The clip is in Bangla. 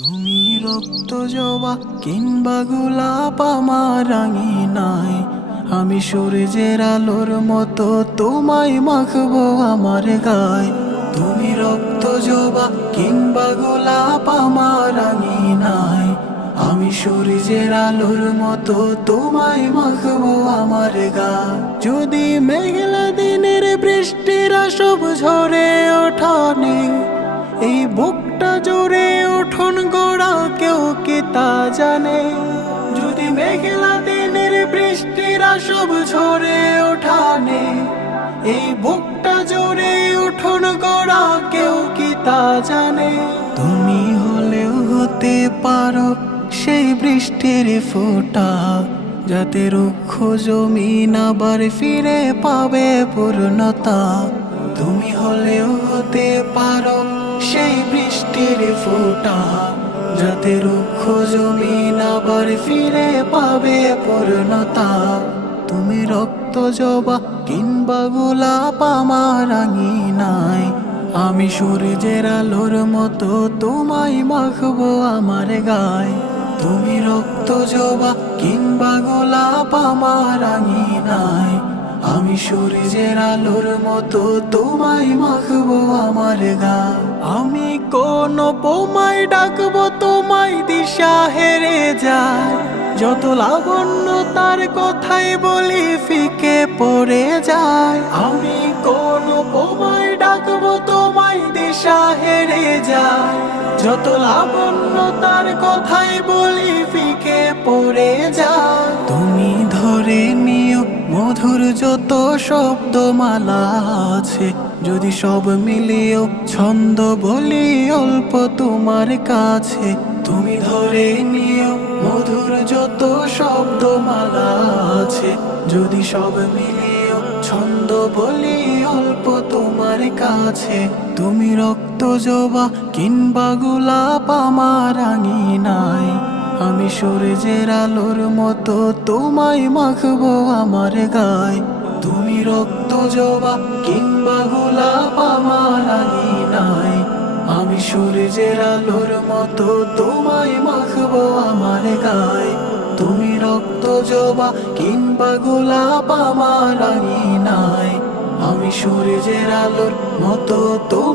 তুমি রক্ত জবা কিংবা গোলাপ আমার রাঙিনায়, আমি সূর্যের আলোর মতো তোমায় মাখবো আমার গায়। তুমি রক্ত জবা কিংবা গোলাপ আমার রাঙিনায়, আমি সূর্যের আলোর মতো তোমায় মাখবো আমার গায়। যদি মেঘলা দিনের বৃষ্টিরা সব ঝরে ওঠানে, এই বুকটা জুড়ে উঠোন গড়া কেউ কি তা জানে? যদি মেঘলা দিনের বৃষ্টিরা সব ঝরে ওঠানে, এই বুকটা জুড়ে উঠোন গড়া কেউ কি তা জানে? তুমি হলেও হতে পারো সেই বৃষ্টির ফোঁটা, যাতে রুক্ষ জমিন আবার ফিরে পাবে পূর্ণতা। তুমি হলেও হতে পারো সেই বৃষ্টির ফোঁটা, যাতে রুক্ষ জমিন আবার ফিরে পাবে পূর্ণতা। তুমি রক্ত জবা কিংবা গোলাপ আমার রাঙিনায়, আমি সূর্যের আলোর মতো তোমায় মাখবো আমার গায়। তুমি রক্ত জবা কিংবা গোলাপ আমার রাঙিনায়, আমি সূর্যের আলোর মতো তোমায় মাখবো আমার গায়। আমি কোন বোমায় ডাকবো তোমায় দিশা হেরে যায়, যত লাবণ্য তার কথাই বলি ফিকে পড়ে যায়। আমি কোন বোমায় ডাকবো তোমায় দিশা হেরে যায়, যত লাবণ্য তার কথাই বলি ফিকে পড়ে যায়। তুমি ধরে নিও মধুর যত শব্দমালা আছে, যদি সব মিলিয়েও ছন্দ বলি অল্প তোমার কাছে। তুমি ধরে নিও মধুর যত শব্দমালা আছে, যদি সব মিলিয়েও ছন্দ বলি অল্প তোমার কাছে। তুমি রক্ত জবা কিংবা গোলাপ আমার রাঙিনায়, আমি সূর্যের আলোর মতো তোমায় মাখবো আমার গায়। তুমি রক্ত জবা কিংবা গোলাপ আমার রাঙিনায়, আমি সূর্যের আলোর মতো তোমায় মাখবো আমার গায়। তুমি রক্ত জবা কিংবা গোলাপ আমার রাঙিনায়, আমি সূর্যের আলোর মতো তোমায়